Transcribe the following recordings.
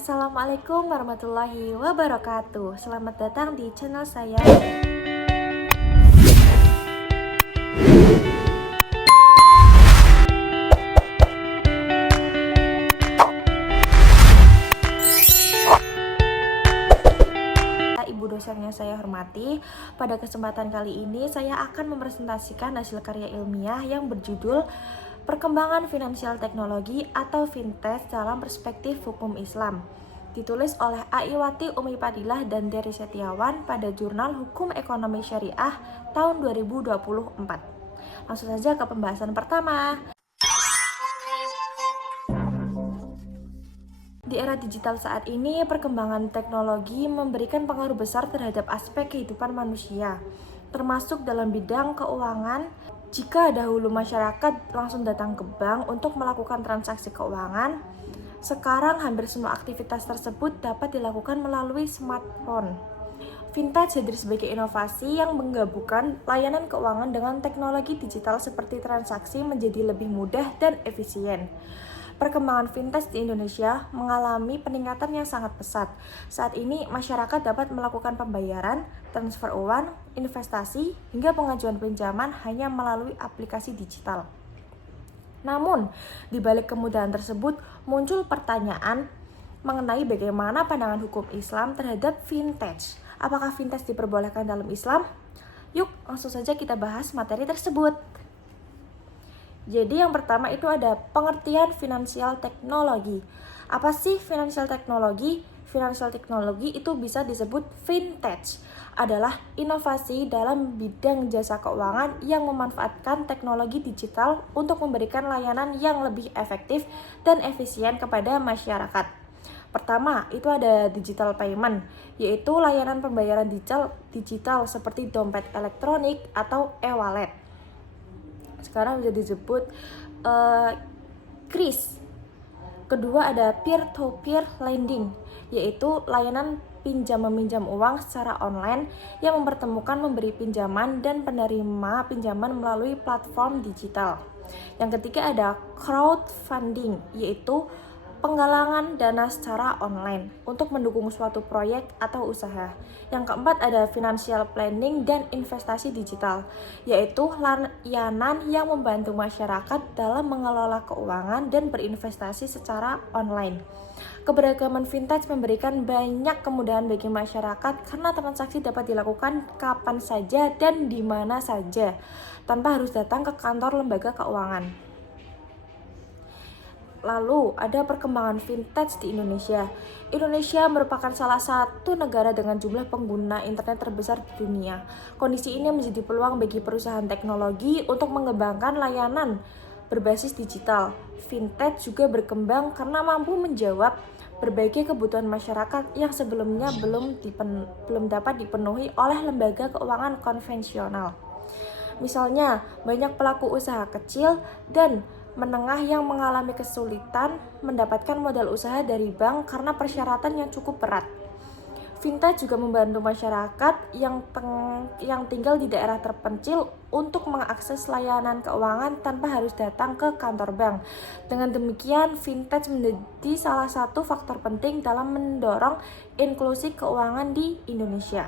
Assalamualaikum warahmatullahi wabarakatuh. Selamat datang di channel saya. Ibu dosen yang saya hormati, pada kesempatan kali ini saya akan mempresentasikan hasil karya ilmiah yang berjudul Perkembangan Finansial Teknologi atau Fintech dalam Perspektif Hukum Islam, ditulis oleh Aiwati Umi Padilah dan Dery Setiawan pada Jurnal Hukum Ekonomi Syariah tahun 2024. Langsung saja ke pembahasan pertama. Di era digital saat ini, perkembangan teknologi memberikan pengaruh besar terhadap aspek kehidupan manusia, termasuk dalam bidang keuangan. Jika dahulu masyarakat langsung datang ke bank untuk melakukan transaksi keuangan, sekarang hampir semua aktivitas tersebut dapat dilakukan melalui smartphone. Fintech hadir sebagai inovasi yang menggabungkan layanan keuangan dengan teknologi digital seperti transaksi menjadi lebih mudah dan efisien. Perkembangan fintech di Indonesia mengalami peningkatan yang sangat pesat. Saat ini, masyarakat dapat melakukan pembayaran, transfer uang, investasi, hingga pengajuan pinjaman hanya melalui aplikasi digital. Namun, di balik kemudahan tersebut, muncul pertanyaan mengenai bagaimana pandangan hukum Islam terhadap fintech. Apakah fintech diperbolehkan dalam Islam? Yuk, langsung saja kita bahas materi tersebut. Jadi yang pertama itu ada pengertian finansial teknologi. Apa sih finansial teknologi? Finansial teknologi itu bisa disebut fintech, adalah inovasi dalam bidang jasa keuangan yang memanfaatkan teknologi digital untuk memberikan layanan yang lebih efektif dan efisien kepada masyarakat. Pertama, itu ada digital payment, yaitu layanan pembayaran digital seperti dompet elektronik atau e-wallet. Sekarang bisa disebut KRIS. Kedua ada peer-to-peer lending, yaitu layanan pinjam-meminjam uang secara online yang mempertemukan memberi pinjaman dan penerima pinjaman melalui platform digital. Yang ketiga ada crowdfunding, yaitu penggalangan dana secara online untuk mendukung suatu proyek atau usaha. Yang keempat ada financial planning dan investasi digital, yaitu layanan yang membantu masyarakat dalam mengelola keuangan dan berinvestasi secara online. Keberagaman fintech memberikan banyak kemudahan bagi masyarakat karena transaksi dapat dilakukan kapan saja dan di mana saja, tanpa harus datang ke kantor lembaga keuangan. Lalu, ada perkembangan fintech di Indonesia. Indonesia merupakan salah satu negara dengan jumlah pengguna internet terbesar di dunia. Kondisi ini menjadi peluang bagi perusahaan teknologi untuk mengembangkan layanan berbasis digital. Fintech juga berkembang karena mampu menjawab berbagai kebutuhan masyarakat yang sebelumnya belum dapat dipenuhi oleh lembaga keuangan konvensional. Misalnya, banyak pelaku usaha kecil dan menengah yang mengalami kesulitan mendapatkan modal usaha dari bank karena persyaratan yang cukup berat. Fintech juga membantu masyarakat yang tinggal di daerah terpencil untuk mengakses layanan keuangan tanpa harus datang ke kantor bank. Dengan demikian, fintech menjadi salah satu faktor penting dalam mendorong inklusi keuangan di Indonesia.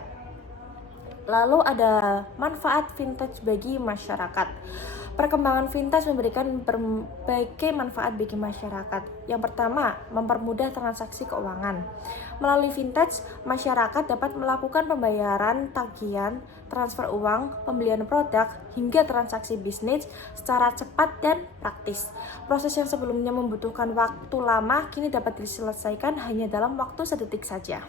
Lalu ada manfaat fintech bagi masyarakat. Perkembangan fintech memberikan berbagai manfaat bagi masyarakat. Yang pertama, mempermudah transaksi keuangan. Melalui fintech, masyarakat dapat melakukan pembayaran tagihan, transfer uang, pembelian produk, hingga transaksi bisnis secara cepat dan praktis. Proses yang sebelumnya membutuhkan waktu lama, kini dapat diselesaikan hanya dalam waktu sedetik saja.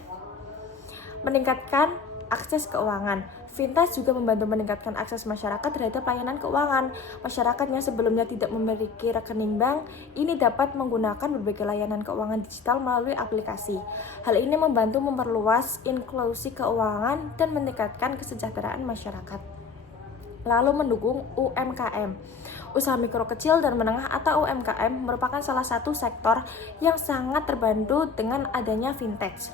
Meningkatkan akses keuangan. Fintech juga membantu meningkatkan akses masyarakat terhadap layanan keuangan. Masyarakat yang sebelumnya tidak memiliki rekening bank, ini dapat menggunakan berbagai layanan keuangan digital melalui aplikasi. Hal ini membantu memperluas inklusi keuangan dan meningkatkan kesejahteraan masyarakat. Lalu mendukung UMKM. Usaha mikro kecil dan menengah atau UMKM merupakan salah satu sektor yang sangat terbantu dengan adanya fintech.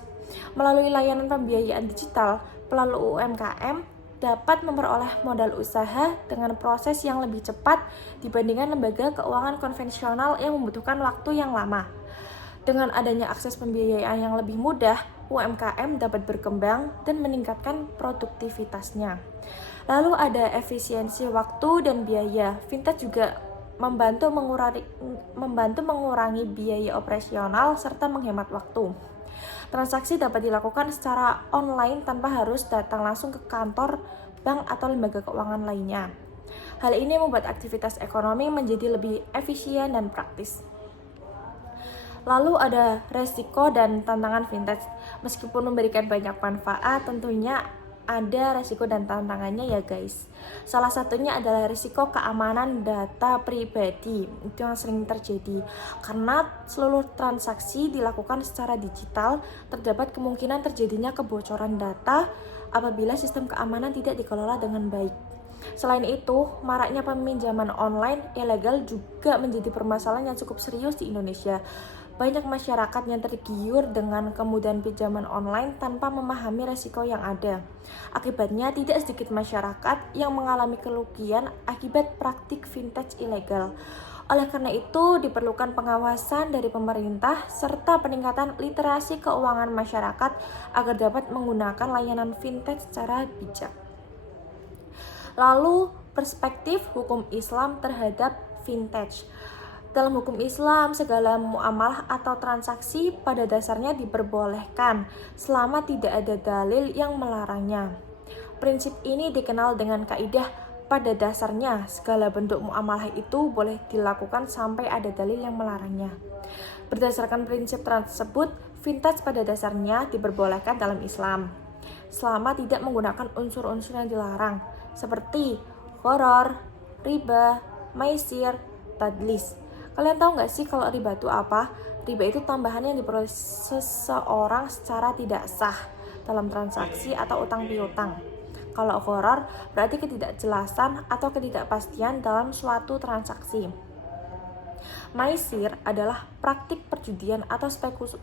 Melalui layanan pembiayaan digital, pelaku UMKM dapat memperoleh modal usaha dengan proses yang lebih cepat dibandingkan lembaga keuangan konvensional yang membutuhkan waktu yang lama. Dengan adanya akses pembiayaan yang lebih mudah, UMKM dapat berkembang dan meningkatkan produktivitasnya. Lalu ada efisiensi waktu dan biaya. Fintech juga membantu mengurangi biaya operasional serta menghemat waktu. Transaksi dapat dilakukan secara online tanpa harus datang langsung ke kantor, bank, atau lembaga keuangan lainnya. Hal ini membuat aktivitas ekonomi menjadi lebih efisien dan praktis. Lalu ada resiko dan tantangan fintech. Meskipun memberikan banyak manfaat, tentunya ada resiko dan tantangannya ya guys. Salah satunya adalah risiko keamanan data pribadi. Itu yang sering terjadi. Karena seluruh transaksi dilakukan secara digital, terdapat kemungkinan terjadinya kebocoran data apabila sistem keamanan tidak dikelola dengan baik. Selain itu, maraknya peminjaman online ilegal juga menjadi permasalahan yang cukup serius di Indonesia. Banyak masyarakat yang tergiur dengan kemudahan pinjaman online tanpa memahami resiko yang ada. Akibatnya, tidak sedikit masyarakat yang mengalami kerugian akibat praktik fintech ilegal. Oleh karena itu, diperlukan pengawasan dari pemerintah serta peningkatan literasi keuangan masyarakat agar dapat menggunakan layanan fintech secara bijak. Lalu, perspektif hukum Islam terhadap fintech. Dalam hukum Islam, segala muamalah atau transaksi pada dasarnya diperbolehkan selama tidak ada dalil yang melarangnya. Prinsip ini dikenal dengan kaidah pada dasarnya segala bentuk muamalah itu boleh dilakukan sampai ada dalil yang melarangnya. Berdasarkan prinsip tersebut, fintech pada dasarnya diperbolehkan dalam Islam selama tidak menggunakan unsur-unsur yang dilarang seperti gharar, riba, maisir, tadlis. Kalian tahu nggak sih kalau riba itu apa? Riba itu tambahan yang diperoleh seseorang secara tidak sah dalam transaksi atau utang piutang. Kalau gharar berarti ketidakjelasan atau ketidakpastian dalam suatu transaksi. Maisir adalah praktik perjudian atau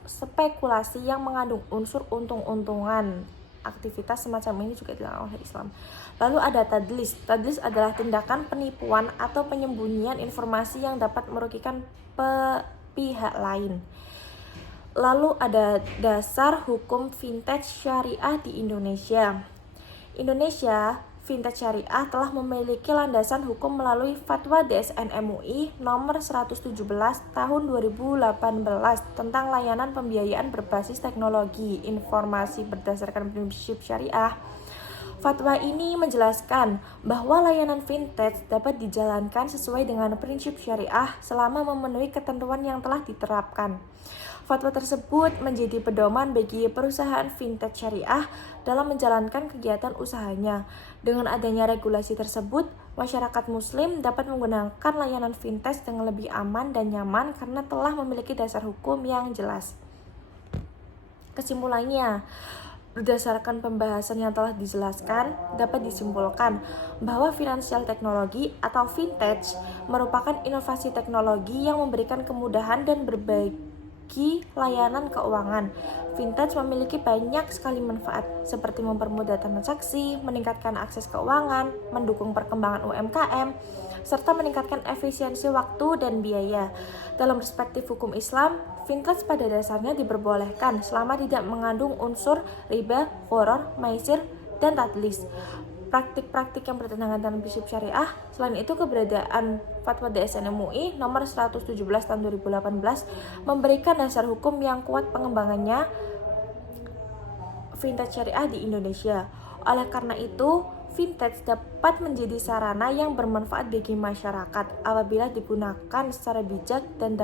spekulasi yang mengandung unsur untung-untungan. Aktivitas semacam ini juga dilarang oleh Islam. Lalu ada tadlis. Tadlis adalah tindakan penipuan atau penyembunyian informasi yang dapat merugikan pihak lain. Lalu ada dasar hukum fintech syariah di Indonesia. Fintech syariah telah memiliki landasan hukum melalui Fatwa DSN MUI nomor 117 tahun 2018 tentang layanan pembiayaan berbasis teknologi informasi berdasarkan prinsip syariah. Fatwa ini menjelaskan bahwa layanan fintech dapat dijalankan sesuai dengan prinsip syariah selama memenuhi ketentuan yang telah diterapkan. Fatwa tersebut menjadi pedoman bagi perusahaan fintech syariah dalam menjalankan kegiatan usahanya. Dengan adanya regulasi tersebut, masyarakat muslim dapat menggunakan layanan fintech dengan lebih aman dan nyaman karena telah memiliki dasar hukum yang jelas. Kesimpulannya, berdasarkan pembahasan yang telah dijelaskan, dapat disimpulkan bahwa financial technology atau fintech merupakan inovasi teknologi yang memberikan kemudahan dan berbagi layanan keuangan. Fintech memiliki banyak sekali manfaat, seperti mempermudah transaksi, meningkatkan akses keuangan, mendukung perkembangan UMKM, serta meningkatkan efisiensi waktu dan biaya. Dalam perspektif hukum Islam, fintech pada dasarnya diperbolehkan selama tidak mengandung unsur riba, gharar, maisir, dan tadlis. Praktik-praktik yang bertentangan dengan prinsip syariah. Selain itu, keberadaan Fatwa DSN MUI nomor 117 tahun 2018 memberikan dasar hukum yang kuat pengembangannya fintech syariah di Indonesia. Oleh karena itu, fintech dapat menjadi sarana yang bermanfaat bagi masyarakat apabila digunakan secara bijak dan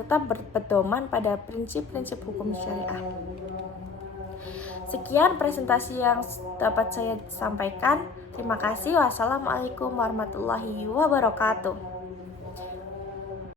tetap berpedoman pada prinsip-prinsip hukum syariah. Sekian presentasi yang dapat saya sampaikan. Terima kasih. Wassalamualaikum warahmatullahi wabarakatuh.